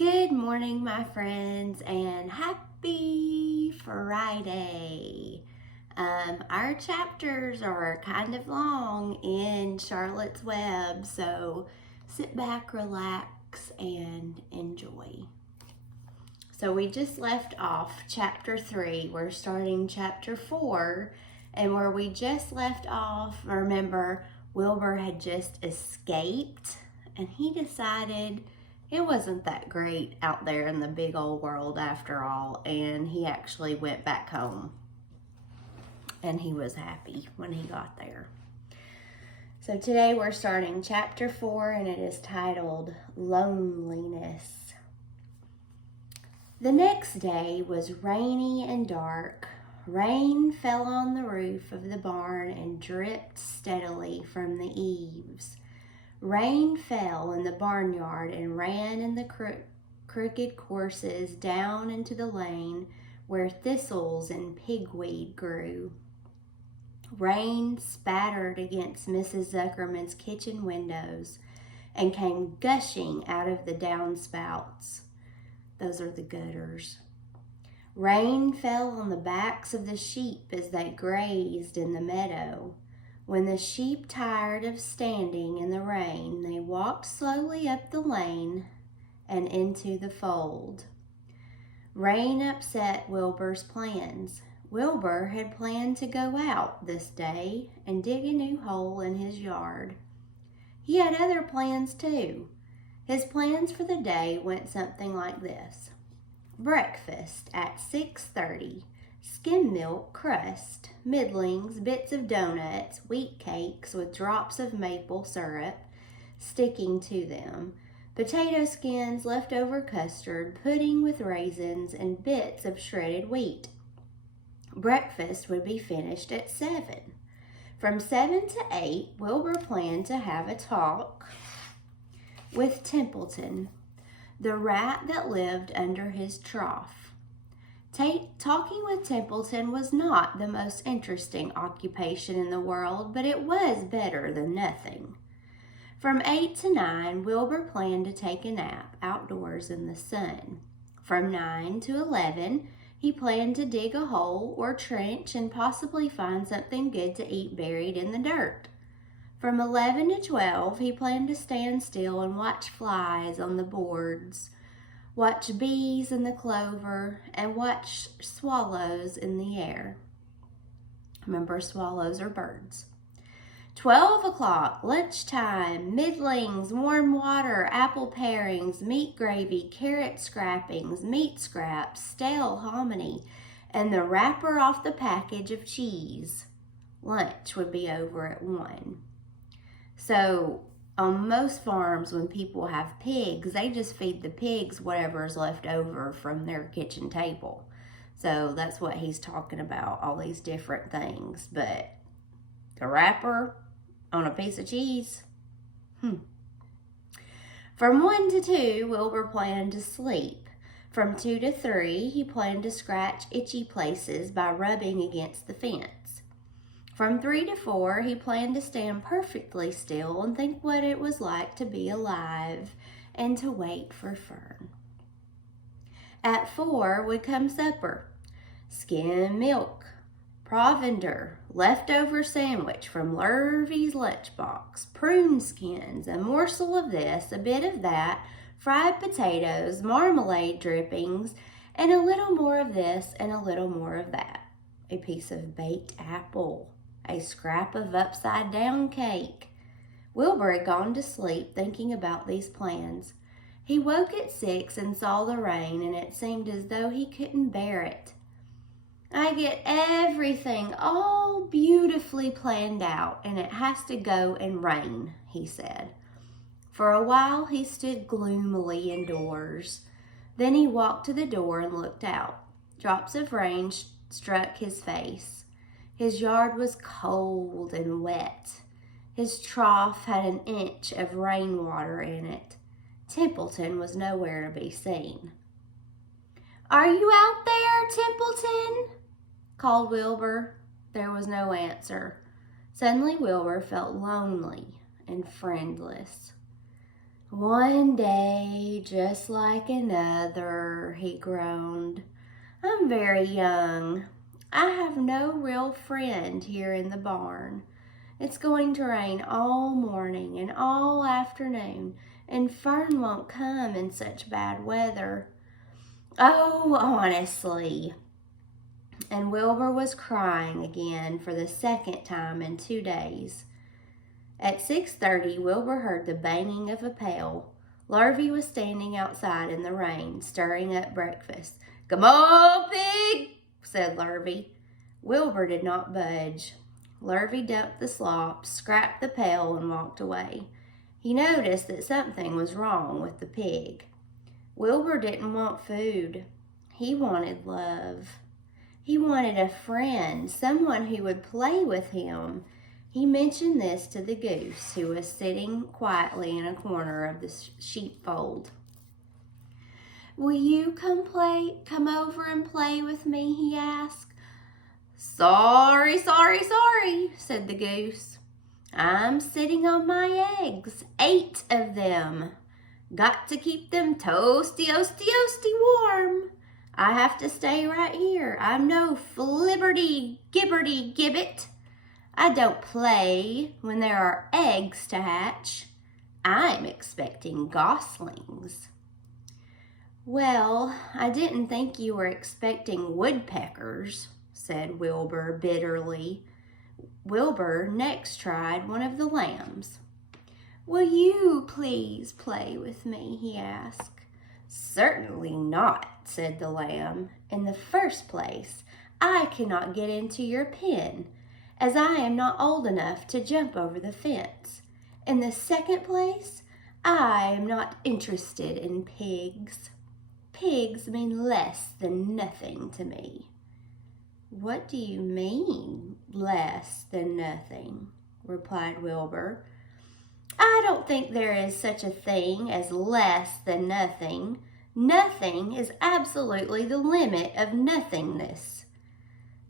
Good morning, my friends, and happy Friday. Our chapters are kind of long in Charlotte's Web, so sit back, relax, and enjoy. So we just left off chapter 3. We're starting chapter 4, and where we just left off, remember, Wilbur had just escaped, and he decided it wasn't that great out there in the big old world after all, and he actually went back home. And he was happy when he got there. So today we're starting chapter 4, and it is titled Loneliness. The next day was rainy and dark. Rain fell on the roof of the barn and dripped steadily from the eaves. Rain fell in the barnyard and ran in the crooked courses down into the lane where thistles and pigweed grew. Rain spattered against Mrs. Zuckerman's kitchen windows and came gushing out of the downspouts. Those are the gutters. Rain fell on the backs of the sheep as they grazed in the meadow. When the sheep tired of standing in the rain, they walked slowly up the lane and into the fold. Rain upset Wilbur's plans. Wilbur had planned to go out this day and dig a new hole in his yard. He had other plans too. His plans for the day went something like this. Breakfast at 6:30. Skim milk crust, middlings, bits of donuts, wheat cakes with drops of maple syrup sticking to them, potato skins, leftover custard, pudding with raisins, and bits of shredded wheat. Breakfast would be finished at 7. From 7 to 8, Wilbur planned to have a talk with Templeton, the rat that lived under his trough. Talking with Templeton was not the most interesting occupation in the world, but it was better than nothing. From 8 to 9, Wilbur planned to take a nap outdoors in the sun. From 9 to 11, he planned to dig a hole or trench and possibly find something good to eat buried in the dirt. From 11 to 12, he planned to stand still and watch flies on the boards, watch bees in the clover, and watch swallows in the air. Remember, swallows are birds. 12 o'clock, lunchtime, middlings, warm water, apple parings, meat gravy, carrot scrappings, meat scraps, stale hominy, and the wrapper off the package of cheese. Lunch would be over at 1. So, on most farms, when people have pigs, they just feed the pigs whatever is left over from their kitchen table. So that's what he's talking about, all these different things. But the wrapper on a piece of cheese? From 1 to 2, Wilbur planned to sleep. From 2 to 3, he planned to scratch itchy places by rubbing against the fence. From 3 to 4, he planned to stand perfectly still and think what it was like to be alive and to wait for Fern. At 4 would come supper. Skim milk, provender, leftover sandwich from Lurvy's lunchbox, prune skins, a morsel of this, a bit of that, fried potatoes, marmalade drippings, and a little more of this and a little more of that. A piece of baked apple, a scrap of upside-down cake. Wilbur had gone to sleep thinking about these plans. He woke at 6 and saw the rain, and it seemed as though he couldn't bear it. I get everything all beautifully planned out, and it has to go and rain, he said. For a while, he stood gloomily indoors. Then he walked to the door and looked out. Drops of rain struck his face. His yard was cold and wet. His trough had an inch of rainwater in it. Templeton was nowhere to be seen. "Are you out there, Templeton?" called Wilbur. There was no answer. Suddenly Wilbur felt lonely and friendless. "One day, just like another," he groaned. "I'm very young. I have no real friend here in the barn. It's going to rain all morning and all afternoon, and Fern won't come in such bad weather. Oh, honestly." And Wilbur was crying again for the second time in 2 days. At 6:30, Wilbur heard the banging of a pail. Lurvy was standing outside in the rain, stirring up breakfast. "Come on, pig," said Lurvy. Wilbur did not budge. Lurvy dumped the slop, scrapped the pail, and walked away. He noticed that something was wrong with the pig. Wilbur didn't want food. He wanted love. He wanted a friend, someone who would play with him. He mentioned this to the goose, who was sitting quietly in a corner of the sheepfold. "Will you come over and play with me?" he asked. Sorry, said the goose. "I'm sitting on my eggs, 8 of them. Got to keep them toasty warm. I have to stay right here. I'm no flibberty-gibberty-gibbet. I don't play when there are eggs to hatch. I'm expecting goslings." "Well, I didn't think you were expecting woodpeckers," said Wilbur bitterly. Wilbur next tried one of the lambs. "Will you please play with me?" he asked. "Certainly not," said the lamb. "In the first place, I cannot get into your pen, as I am not old enough to jump over the fence. In the second place, I am not interested in pigs. Pigs mean less than nothing to me." "What do you mean, less than nothing?" replied Wilbur. "I don't think there is such a thing as less than nothing. Nothing is absolutely the limit of nothingness.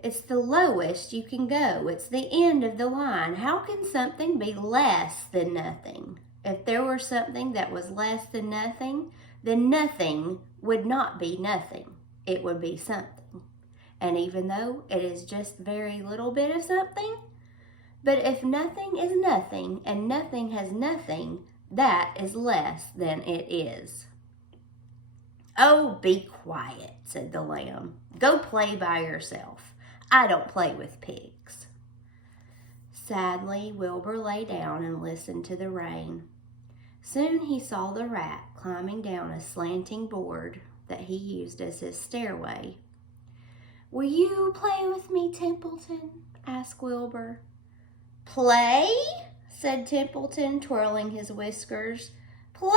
It's the lowest you can go. It's the end of the line. How can something be less than nothing? If there were something that was less than nothing, then nothing would not be nothing. It would be something. And even though it is just very little bit of something, but if nothing is nothing and nothing has nothing, that is less than it is." "Oh, be quiet," said the lamb. "Go play by yourself. I don't play with pigs." Sadly, Wilbur lay down and listened to the rain. Soon he saw the rat climbing down a slanting board that he used as his stairway. "Will you play with me, Templeton?" asked Wilbur. "Play?" said Templeton, twirling his whiskers. "Play?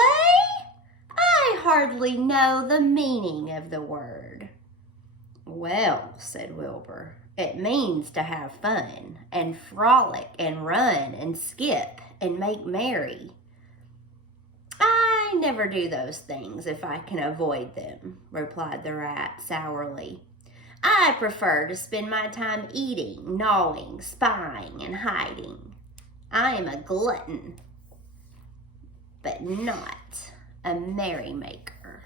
I hardly know the meaning of the word." "Well," said Wilbur, "it means to have fun and frolic and run and skip and make merry." "I never do those things if I can avoid them," replied the rat sourly. "I prefer to spend my time eating, gnawing, spying, and hiding. I am a glutton, but not a merrymaker.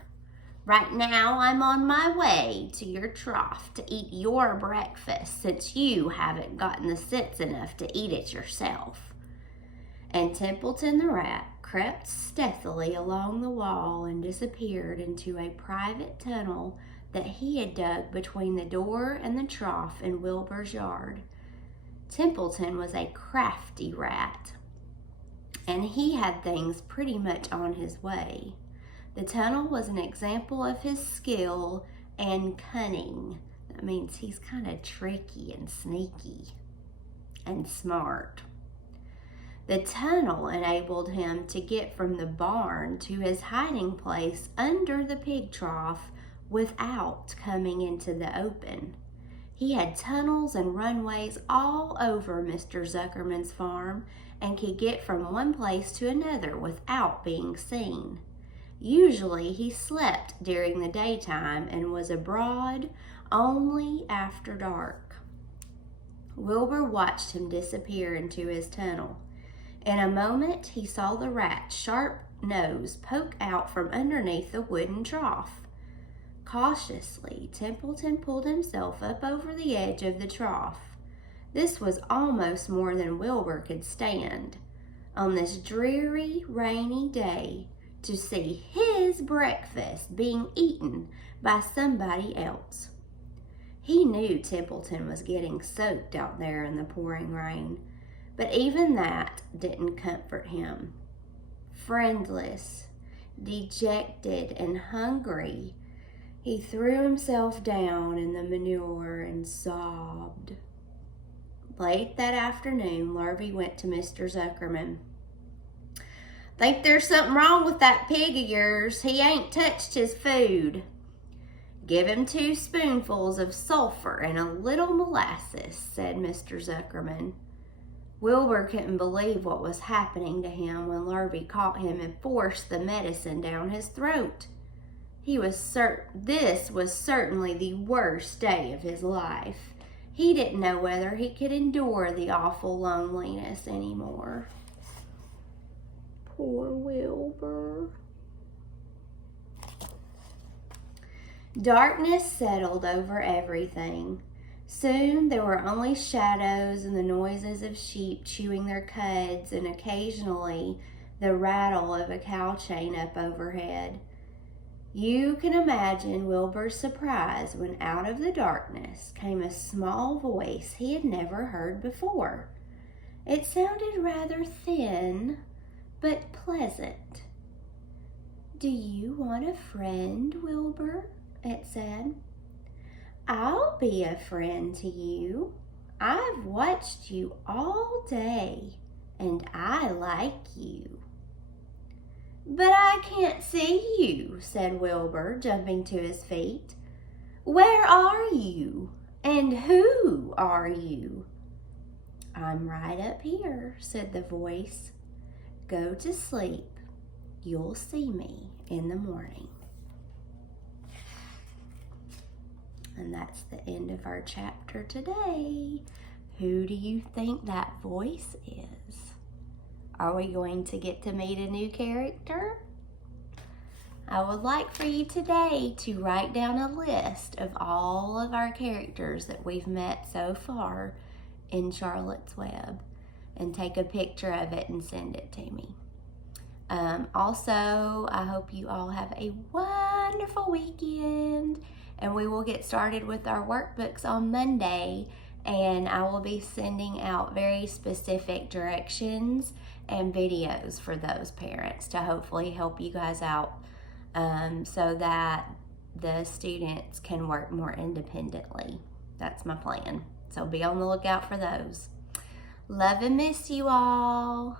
Right now I'm on my way to your trough to eat your breakfast, since you haven't gotten the sense enough to eat it yourself." And Templeton the rat crept stealthily along the wall and disappeared into a private tunnel that he had dug between the door and the trough in Wilbur's yard. Templeton was a crafty rat, and he had things pretty much on his way. The tunnel was an example of his skill and cunning. That means he's kind of tricky and sneaky and smart. The tunnel enabled him to get from the barn to his hiding place under the pig trough without coming into the open. He had tunnels and runways all over Mr. Zuckerman's farm and could get from one place to another without being seen. Usually he slept during the daytime and was abroad only after dark. Wilbur watched him disappear into his tunnel. In a moment he saw the rat's sharp nose poke out from underneath the wooden trough. Cautiously, Templeton pulled himself up over the edge of the trough. This was almost more than Wilbur could stand. On this dreary, rainy day, to see his breakfast being eaten by somebody else. He knew Templeton was getting soaked out there in the pouring rain, but even that didn't comfort him. Friendless, dejected, and hungry, he threw himself down in the manure and sobbed. Late that afternoon, Lurvy went to Mr. Zuckerman. "Think there's something wrong with that pig of yours. He ain't touched his food." "Give him 2 spoonfuls of sulfur and a little molasses," said Mr. Zuckerman. Wilbur couldn't believe what was happening to him when Lurvy caught him and forced the medicine down his throat. This was certainly the worst day of his life. He didn't know whether he could endure the awful loneliness anymore. Poor Wilbur. Darkness settled over everything. Soon there were only shadows and the noises of sheep chewing their cuds and occasionally the rattle of a cow chain up overhead. You can imagine Wilbur's surprise when out of the darkness came a small voice he had never heard before. It sounded rather thin, but pleasant. "Do you want a friend, Wilbur?" it said. "I'll be a friend to you. I've watched you all day, and I like you." "But I can't see you," said Wilbur, jumping to his feet. "Where are you? And who are you?" "I'm right up here," said the voice. "Go to sleep. You'll see me in the morning." And that's the end of our chapter today. Who do you think that voice is? Are we going to get to meet a new character? I would like for you today to write down a list of all of our characters that we've met so far in Charlotte's Web and take a picture of it and send it to me. Also, I hope you all have a wonderful weekend, and we will get started with our workbooks on Monday, and I will be sending out very specific directions and videos for those parents to hopefully help you guys out so that the students can work more independently. That's my plan. So be on the lookout for those. Love and miss you all.